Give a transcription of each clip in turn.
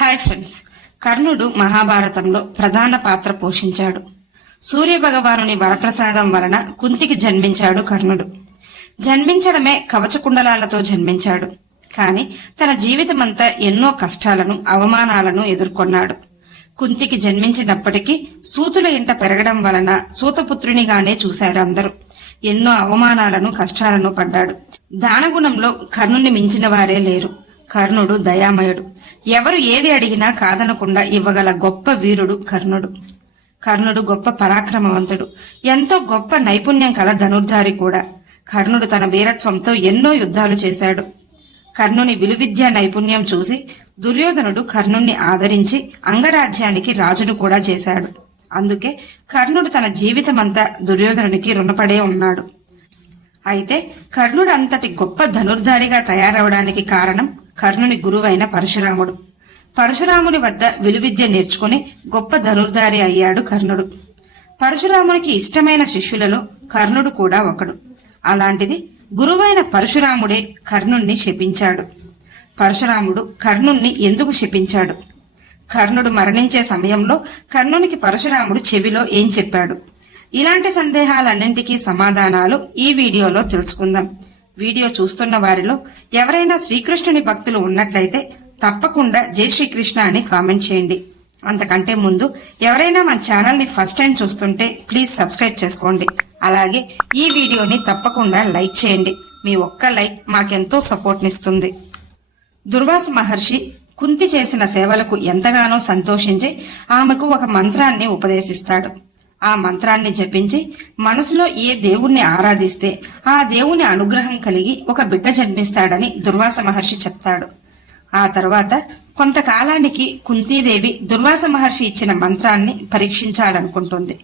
Hi friends. కర్ణుడు మహాభారతంలో ప్రధాన పాత్ర పోషించాడు. సూర్య భగవానుని వరప్రసాదం వలన కుంతికి జన్మించాడు కర్ణుడు. జన్మించడమే కవచకుండలాలతో జన్మించాడు. కాని తన జీవితమంతా ఎన్నో కష్టాలను అవమానాలను ఎదుర్కొన్నాడు. కుంతికి జన్మించినప్పటికీ సూతుల ఇంట పెరగడం వలన సూతపుత్రునిగానే చూశారు అందరూ. ఎన్నో అవమానాలను కష్టాలను పడ్డాడు. దానగుణంలో కర్ణుని మించిన వారే లేరు. కర్ణుడు దయామయుడు. ఎవరు ఏది అడిగినా కాదనకుండా ఇవ్వగల గొప్ప వీరుడు కర్ణుడు. కర్ణుడు గొప్ప పరాక్రమవంతుడు. ఎంతో గొప్ప నైపుణ్యం కల ధనుర్ధారి కూడా. కర్ణుడు తన వీరత్వంతో ఎన్నో యుద్ధాలు చేశాడు. కర్ణుని విలువిద్యా నైపుణ్యం చూసి దుర్యోధనుడు కర్ణుణ్ణి ఆదరించి అంగరాజ్యానికి రాజును కూడా చేశాడు. అందుకే కర్ణుడు తన జీవితమంతా దుర్యోధనునికి రుణపడే ఉన్నాడు. అయితే కర్ణుడు అంతటి గొప్ప ధనుర్ధారిగా తయారవడానికి కారణం కర్ణుని గురువైన పరశురాముడు. పరశురాముని వద్ద విలువిద్య నేర్చుకుని గొప్ప ధనుర్ధారి అయ్యాడు కర్ణుడు. పరశురామునికి ఇష్టమైన శిష్యులలో కర్ణుడు కూడా ఒకడు. అలాంటిది గురువైన పరశురాముడే కర్ణుణ్ణి శపించాడు. పరశురాముడు కర్ణుణ్ణి ఎందుకు శపించాడు? కర్ణుడు మరణించే సమయంలో కర్ణునికి పరశురాముడు చెవిలో ఏం చెప్పాడు? ఇలాంటి సందేహాలన్నింటికీ సమాధానాలు ఈ వీడియోలో తెలుసుకుందాం. వీడియో చూస్తున్న వారిలో ఎవరైనా శ్రీకృష్ణుని భక్తులు ఉన్నట్లయితే తప్పకుండా జై శ్రీకృష్ణ అని కామెంట్ చేయండి. అంతకంటే ముందు ఎవరైనా మన ఛానల్ని ఫస్ట్ టైం చూస్తుంటే ప్లీజ్ సబ్స్క్రైబ్ చేసుకోండి. అలాగే ఈ వీడియోని తప్పకుండా లైక్ చేయండి. మీ ఒక్క లైక్ మాకెంతో సపోర్ట్నిస్తుంది. దుర్వాస మహర్షి కుంతి చేసిన సేవలకు ఎంతగానో సంతోషించి ఆమెకు ఒక మంత్రాన్ని ఉపదేశిస్తాడు. ఆ మంత్రాన్ని జపించి మనసులో ఏ దేవుణ్ణి ఆరాధిస్తే ఆ దేవుని అనుగ్రహం కలిగి ఒక బిడ్డ జన్మిస్తాడని దుర్వాస మహర్షి చెప్తాడు. ఆ తర్వాత కొంతకాలానికి కుంతీదేవి దుర్వాస మహర్షి ఇచ్చిన మంత్రాన్ని పరీక్షించాలనుకుంటుంది.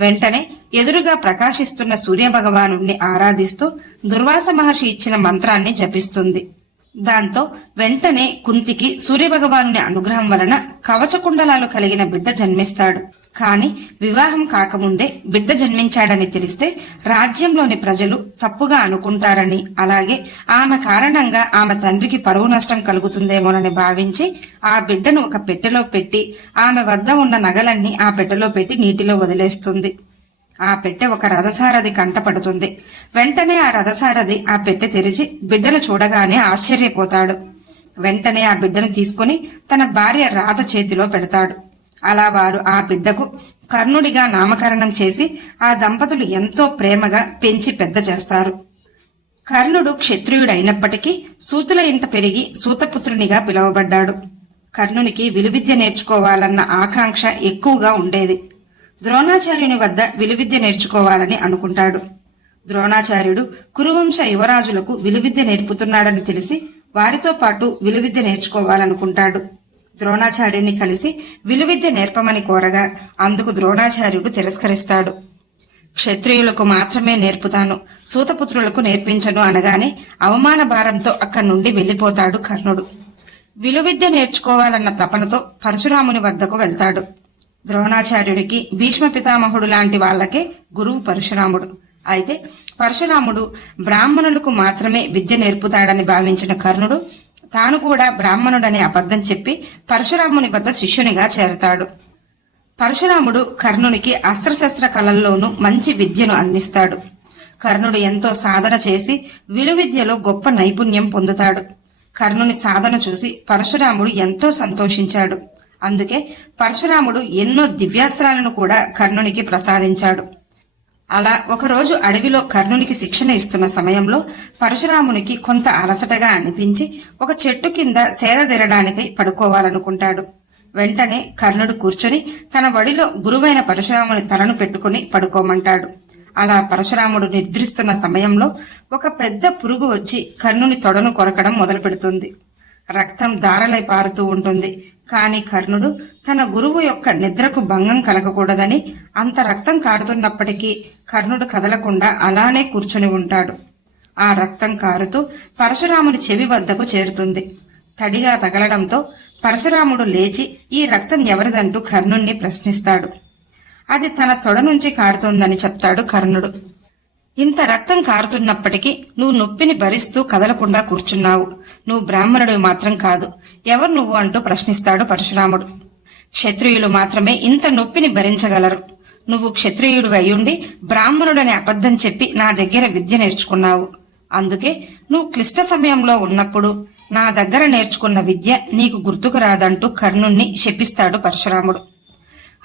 వెంటనే ఎదురుగా ప్రకాశిస్తున్న సూర్యభగవాను ఆరాధిస్తూ దుర్వాస మహర్షి ఇచ్చిన మంత్రాన్ని జపిస్తుంది. దాంతో వెంటనే కుంతికి సూర్యభగవాను అనుగ్రహం వలన కవచకుండలాలు కలిగిన బిడ్డ జన్మిస్తాడు. కాని వివాహం కాకముందే బిడ్డ జన్మించాడని తెలిస్తే రాజ్యంలోని ప్రజలు తప్పుగా అనుకుంటారని అలాగే ఆమె కారణంగా ఆమె తండ్రికి పరువు నష్టం కలుగుతుందేమోనని భావించి ఆ బిడ్డను ఒక పెట్టెలో పెట్టి ఆమె వద్ద ఉన్న నగలన్నీ ఆ పెట్టెలో పెట్టి నీటిలో వదిలేస్తుంది. ఆ పెట్టె ఒక రథసారథి కంటపడుతుంది వెంటనే ఆ రథసారథి ఆ పెట్టె తెరిచి బిడ్డను చూడగానే ఆశ్చర్యపోతాడు. వెంటనే ఆ బిడ్డను తీసుకుని తన భార్య రాధ చేతిలో పెడతాడు. అలా వారు ఆ బిడ్డకు కర్ణుడిగా నామకరణం చేసి ఆ దంపతులు ఎంతో ప్రేమగా పెంచి పెద్ద చేస్తారు. కర్ణుడు క్షత్రియుడైనప్పటికీ సూతుల ఇంట పెరిగి సూతపుత్రునిగా పిలువబడ్డాడు. కర్ణునికి విలువిద్య నేర్చుకోవాలన్న ఆకాంక్ష ఎక్కువగా ఉండేది. ద్రోణాచార్యుని వద్ద విలువిద్య నేర్చుకోవాలని అనుకుంటాడు. ద్రోణాచార్యుడు కురువంశ యువరాజులకు విలువిద్య నేర్పుతున్నాడని తెలిసి వారితో పాటు విలువిద్య నేర్చుకోవాలనుకుంటాడు. ద్రోణాచార్యుని కలిసి విలువిద్య నేర్పమని కోరగా అందుకు ద్రోణాచార్యుడు తిరస్కరిస్తాడు. క్షత్రియులకు మాత్రమే నేర్పుతాను సూతపుత్రులకు నేర్పించను అనగానే అవమాన భారంతో అక్కడి నుండి వెళ్ళిపోతాడు కర్ణుడు. విలువిద్య నేర్చుకోవాలన్న తపనతో పరశురాముని వద్దకు వెళ్తాడు. ద్రోణాచార్యుడికి భీష్మ పితామహుడు లాంటి వాళ్ళకే గురువు పరశురాముడు. అయితే పరశురాముడు బ్రాహ్మణులకు మాత్రమే విద్య నేర్పుతాడని భావించిన కర్ణుడు తాను కూడా బ్రాహ్మణుడనే అబద్ధం చెప్పి పరశురాముని వద్ద శిష్యునిగా చేరతాడు. పరశురాముడు కర్ణునికి అస్త్రశస్త్ర కళల్లోనూ మంచి విద్యను అందిస్తాడు. కర్ణుడు ఎంతో సాధన చేసి విలువిద్యలో గొప్ప నైపుణ్యం పొందుతాడు. కర్ణుని సాధన చూసి పరశురాముడు ఎంతో సంతోషించాడు. అందుకే పరశురాముడు ఎన్నో దివ్యాస్త్రాలను కూడా కర్ణునికి ప్రసాదించాడు. అలా ఒకరోజు అడవిలో కర్ణునికి శిక్షణ ఇస్తున్న సమయంలో పరశురామునికి కొంత అలసటగా అనిపించి ఒక చెట్టు కింద సేదదీరడానికై పడుకోవాలనుకుంటాడు. వెంటనే కర్ణుడు కూర్చొని తన వడిలో గురువైన పరశురాముని తలను పెట్టుకుని పడుకోమంటాడు. అలా పరశురాముడు నిద్రిస్తున్న సమయంలో ఒక పెద్ద పురుగు వచ్చి కర్ణుని తొడను కొరకడం మొదలు పెడుతుంది రక్తం దారలై పారుతూ ఉంటుంది. కాని కర్ణుడు తన గురువు యొక్క నిద్రకు భంగం కలగకూడదని అంత రక్తం కారుతున్నప్పటికీ కర్ణుడు కదలకుండా అలానే కూర్చుని ఉంటాడు. ఆ రక్తం కారుతూ పరశురాముని చెవి వద్దకు చేరుతుంది. తడిగా తగలడంతో పరశురాముడు లేచి ఈ రక్తం ఎవరిదంటూ కర్ణుణ్ణి ప్రశ్నిస్తాడు. అది తన తొడ నుంచి కారుతోందని చెప్తాడు కర్ణుడు. ఇంత రక్తం కారుతున్నప్పటికీ నువ్వు నొప్పిని భరిస్తూ కదలకుండా కూర్చున్నావు. నువ్వు బ్రాహ్మణుడు మాత్రం కాదు. ఎవరు నువ్వు అంటూ ప్రశ్నిస్తాడు పరశురాముడు. క్షత్రియులు మాత్రమే ఇంత నొప్పిని భరించగలరు. నువ్వు క్షత్రియుడు అయ్యుండి బ్రాహ్మణుడని అబద్ధం చెప్పి నా దగ్గర విద్య నేర్చుకున్నావు. అందుకే నువ్వు క్లిష్ట సమయంలో ఉన్నప్పుడు నా దగ్గర నేర్చుకున్న విద్య నీకు గుర్తుకు రాదంటూ కర్ణుణ్ణి శపిస్తాడు పరశురాముడు.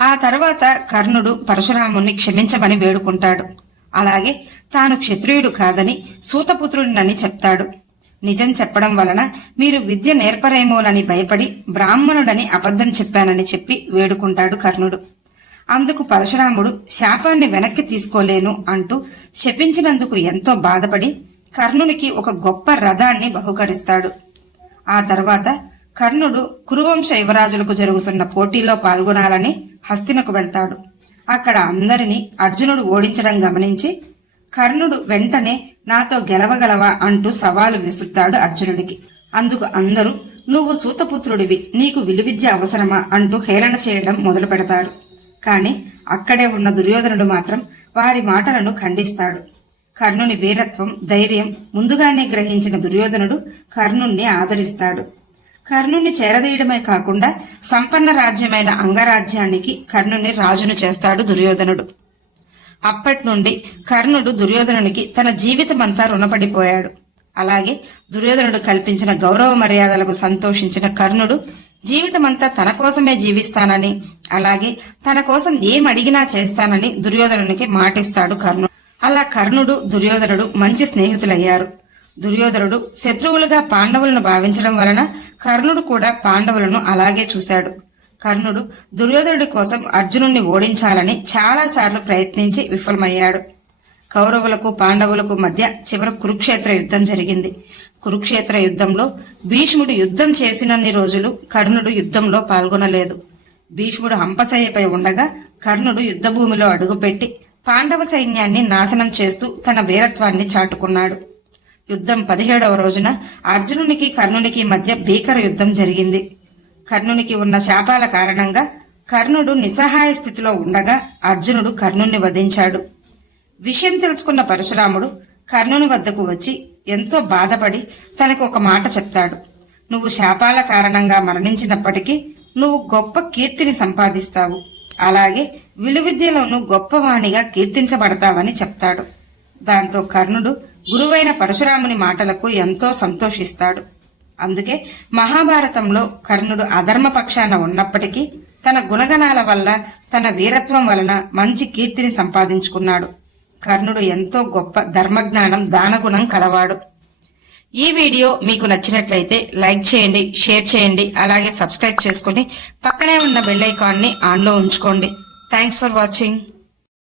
ఆ తర్వాత కర్ణుడు పరశురాముణ్ణి క్షమించమని వేడుకుంటాడు. అలాగే తాను క్షత్రియుడు కాదని సూతపుత్రుడినని చెప్తాడు. నిజం చెప్పడం వలన మీరు విద్య నేర్పరేమోనని భయపడి బ్రాహ్మణుడని అబద్ధం చెప్పానని చెప్పి వేడుకుంటాడు కర్ణుడు. అందుకు పరశురాముడు శాపాన్ని వెనక్కి తీసుకోలేను అంటూ శపించినందుకు ఎంతో బాధపడి కర్ణునికి ఒక గొప్ప రథాన్ని బహుకరిస్తాడు. ఆ తర్వాత కర్ణుడు కురువంశ యువరాజులకు జరుగుతున్న పోటీలో పాల్గొనాలని హస్తినకు వెళ్తాడు. అక్కడ అందరినీ అర్జునుడు ఓడించడం గమనించి కర్ణుడు వెంటనే నాతో గెలవగలవా? అంటూ సవాలు విసురుతాడు అర్జునుడికి. అందుకు అందరూ నువ్వు సూతపుత్రుడివి నీకు విలువిద్య అవసరమా? అంటూ హేళన చేయడం మొదలు పెడతారు. కాని అక్కడే ఉన్న దుర్యోధనుడు మాత్రం వారి మాటలను ఖండిస్తాడు. కర్ణుని వీరత్వం ధైర్యం ముందుగానే గ్రహించిన దుర్యోధనుడు కర్ణుణ్ణి ఆదరిస్తాడు. కర్ణుని చేరదీయడమే కాకుండా సంపన్న రాజ్యమైన అంగరాజ్యానికి కర్ణుని రాజును చేస్తాడు దుర్యోధనుడు. అప్పటి నుండి కర్ణుడు దుర్యోధనునికి తన జీవితమంతా రుణపడిపోయాడు. అలాగే దుర్యోధనుడు కల్పించిన గౌరవ మర్యాదలకు సంతోషించిన కర్ణుడు జీవితమంతా తన కోసమే జీవిస్తానని అలాగే తన కోసం ఏం అడిగినా చేస్తానని దుర్యోధనునికి మాటిస్తాడు కర్ణుడు. అలా కర్ణుడు దుర్యోధనుడు మంచి స్నేహితులయ్యారు. దుర్యోధనుడు శత్రువులుగా పాండవులను భావించడం వలన కర్ణుడు కూడా పాండవులను అలాగే చూశాడు. కర్ణుడు దుర్యోధనుడి కోసం అర్జునుణ్ణి ఓడించాలని చాలాసార్లు ప్రయత్నించి విఫలమయ్యాడు. కౌరవులకు పాండవులకు మధ్య చివరి కురుక్షేత్ర యుద్ధం జరిగింది. కురుక్షేత్ర యుద్ధంలో భీష్ముడు యుద్ధం చేసినన్ని రోజులు కర్ణుడు యుద్ధంలో పాల్గొనలేదు. భీష్ముడు హంపశయ్యపై ఉండగా కర్ణుడు యుద్ధభూమిలో అడుగుపెట్టి పాండవ సైన్యాన్ని నాశనం చేస్తూ తన వీరత్వాన్ని చాటుకున్నాడు. యుద్ధం పదిహేడవ రోజున అర్జునునికి కర్ణునికి మధ్య భీకర యుద్ధం జరిగింది. కర్ణునికి ఉన్న శాపాల కారణంగా కర్ణుడు నిస్సహాయ స్థితిలో ఉండగా అర్జునుడు కర్ణుణ్ణి వధించాడు. విషయం తెలుసుకున్న పరశురాముడు కర్ణుని వద్దకు వచ్చి ఎంతో బాధపడి తనకు ఒక మాట చెప్తాడు. నువ్వు శాపాల కారణంగా మరణించినప్పటికీ నువ్వు గొప్ప కీర్తిని సంపాదిస్తావు. అలాగే విలువిద్యలోను గొప్పవాణిగా కీర్తించబడతావని చెప్తాడు. దాంతో కర్ణుడు గురువైన పరశురాముని మాటలకు ఎంతో సంతోషిస్తాడు. అందుకే మహాభారతంలో కర్ణుడు అధర్మ పక్షాన ఉన్నప్పటికీ తన గుణగణాల వల్ల తన వీరత్వం వలన మంచి కీర్తిని సంపాదించుకున్నాడు. కర్ణుడు ఎంతో గొప్ప ధర్మజ్ఞానం దానగుణం కలవాడు. ఈ వీడియో మీకు నచ్చినట్లయితే లైక్ చేయండి షేర్ చేయండి అలాగే సబ్స్క్రైబ్ చేసుకుని పక్కనే ఉన్న బెల్ ఐకాన్ని ఆన్లో ఉంచుకోండి. Thanks for watching.